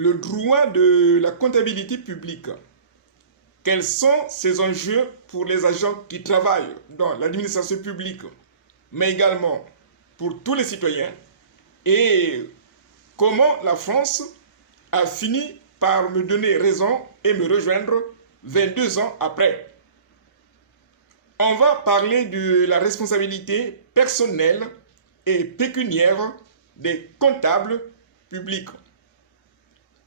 le droit de la comptabilité publique. Quels sont ces enjeux pour les agents qui travaillent dans l'administration publique, mais également pour tous les citoyens, et comment la France a fini par me donner raison et me rejoindre 22 ans après. On va parler de la responsabilité personnelle et pécuniaire des comptables publics.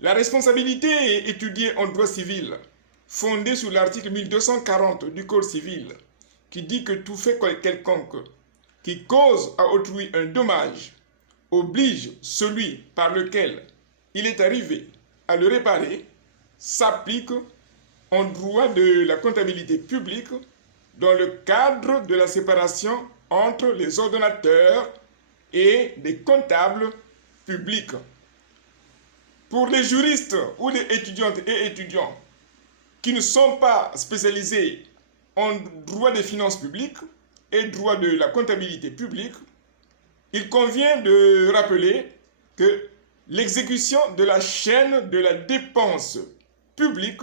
La responsabilité est étudiée en droit civil, fondée sur l'article 1240 du Code civil, qui dit que tout fait quelconque qui cause à autrui un dommage oblige celui par lequel il est arrivé à le réparer, s'applique en droit de la comptabilité publique dans le cadre de la séparation entre les ordonnateurs et des comptables publics. Pour les juristes ou les étudiantes et étudiants qui ne sont pas spécialisés en droit des finances publiques et droit de la comptabilité publique, il convient de rappeler que l'exécution de la chaîne de la dépense publique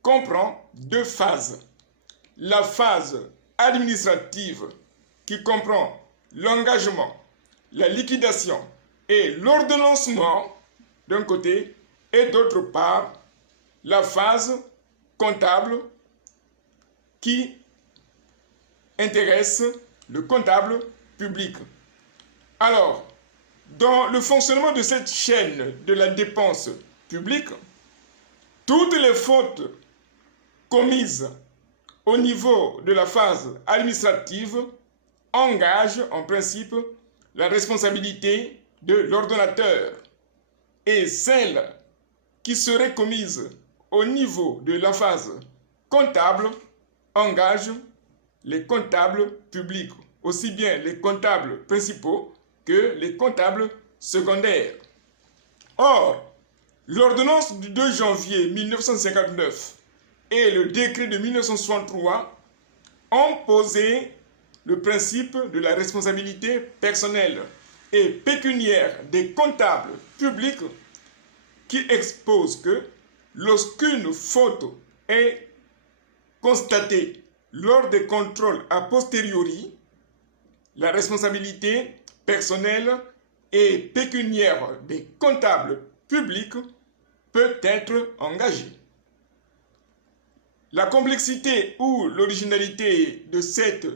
comprend deux phases. La phase administrative qui comprend l'engagement, la liquidation et l'ordonnancement d'un côté, et d'autre part, la phase comptable qui intéresse le comptable public. Alors, dans le fonctionnement de cette chaîne de la dépense publique, toutes les fautes commises au niveau de la phase administrative engagent en principe la responsabilité de l'ordonnateur, et celles qui seraient commises au niveau de la phase comptable engagent les comptables publics, aussi bien les comptables principaux que les comptables secondaires. Or, l'ordonnance du 2 janvier 1959 et le décret de 1963 ont posé le principe de la responsabilité personnelle et pécuniaire des comptables publics qui expose que lorsqu'une faute est constatée lors des contrôles a posteriori, la responsabilité personnelle et pécuniaire des comptables publics peut être engagée. La complexité ou l'originalité de cette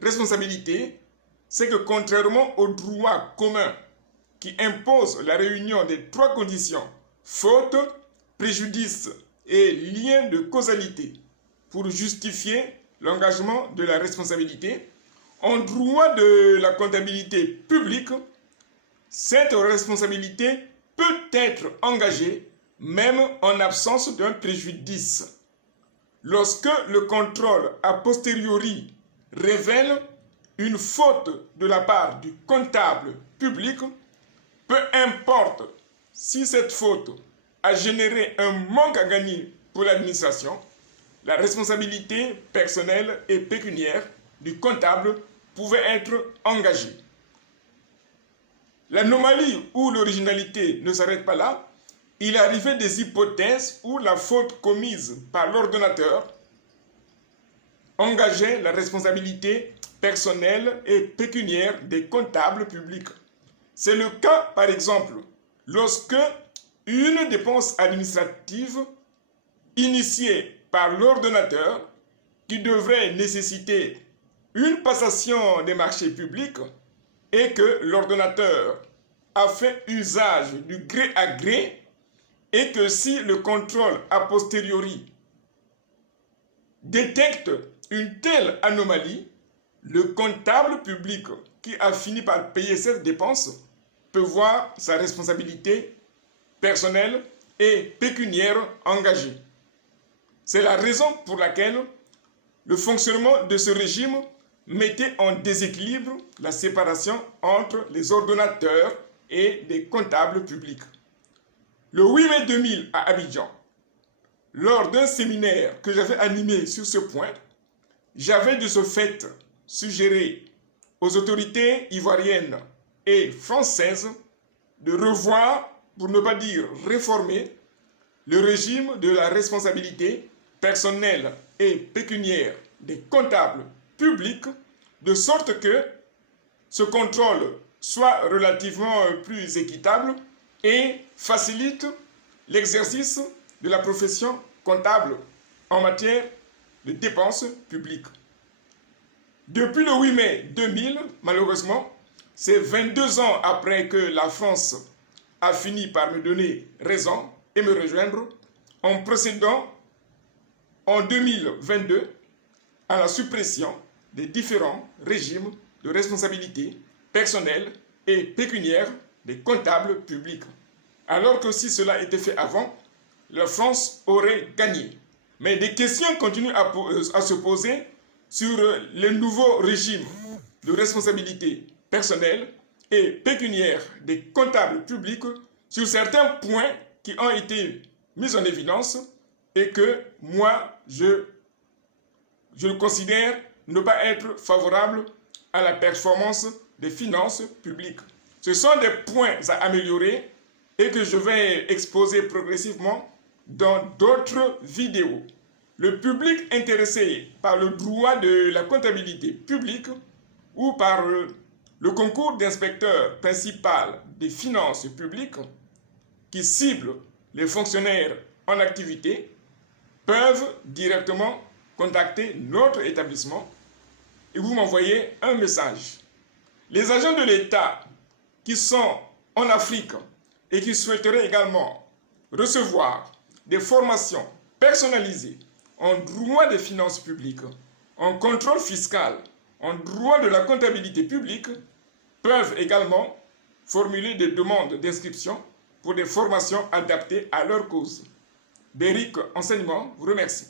responsabilité, c'est que contrairement au droit commun qui impose la réunion des trois conditions, faute, préjudice et lien de causalité, pour justifier l'engagement de la responsabilité, en droit de la comptabilité publique, cette responsabilité peut être engagée même en absence d'un préjudice. Lorsque le contrôle a posteriori révèle une faute de la part du comptable public, peu importe si cette faute a généré un manque à gagner pour l'administration, la responsabilité personnelle et pécuniaire du comptable pouvait être engagée. L'anomalie ou l'originalité ne s'arrête pas là. Il arrivait des hypothèses où la faute commise par l'ordonnateur engageait la responsabilité personnelle et pécuniaire des comptables publics. C'est le cas, par exemple, lorsque une dépense administrative initiée par l'ordonnateur qui devrait nécessiter une passation des marchés publics et que l'ordonnateur a fait usage du gré à gré, et que si le contrôle a posteriori détecte une telle anomalie, le comptable public qui a fini par payer cette dépense peut voir sa responsabilité personnelle et pécuniaire engagée. C'est la raison pour laquelle le fonctionnement de ce régime mettait en déséquilibre la séparation entre les ordonnateurs et les comptables publics. Le 8 mai 2000 à Abidjan, lors d'un séminaire que j'avais animé sur ce point, j'avais de ce fait suggéré aux autorités ivoiriennes et françaises de revoir pour ne pas dire réformer, le régime de la responsabilité personnelle et pécuniaire des comptables publics, de sorte que ce contrôle soit relativement plus équitable et facilite l'exercice de la profession comptable en matière de dépenses publiques. Depuis le 8 mai 2000, malheureusement, c'est 22 ans après que la France a fini par me donner raison et me rejoindre en procédant en 2022 à la suppression des différents régimes de responsabilité personnelle et pécuniaire des comptables publics. Alors que si cela était fait avant, la France aurait gagné. Mais des questions continuent à se poser sur le nouveau régime de responsabilité personnelle et pécuniaire des comptables publics sur certains points qui ont été mis en évidence et que moi, je considère ne pas être favorable à la performance des finances publiques. Ce sont des points à améliorer et que je vais exposer progressivement dans d'autres vidéos. Le public intéressé par le droit de la comptabilité publique ou par le concours d'inspecteur principal des finances publiques qui cible les fonctionnaires en activité peuvent directement contacter notre établissement et vous m'envoyez un message. Les agents de l'État qui sont en Afrique et qui souhaiteraient également recevoir des formations personnalisées en droit des finances publiques, en contrôle fiscal, en droit de la comptabilité publique, peuvent également formuler des demandes d'inscription pour des formations adaptées à leur cause. Beric Enseignement vous remercie.